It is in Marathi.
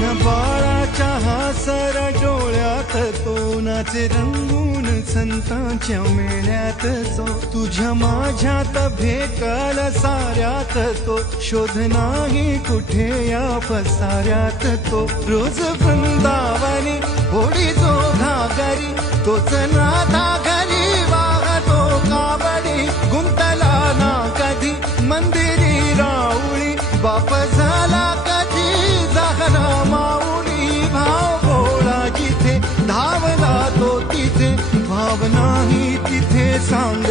बाळाच्या हासर डोळ्यात तो नाचे रंगून संतांच्या मेळ्यात तो तुझ्या माझ्यात भेटल साऱ्यात तो शोध नाही कुठे या पसाऱ्यात तो रोज वृंदावनी होडी जो घागरी तोच नाथा घरी वाहतो कावडी गुंतला ना कधी मंदिरी राऊळी बाप झाला कधी जागरा माऊली भाव भोळा जिथे धावला तो तिथे भाव नाही तिथे सांग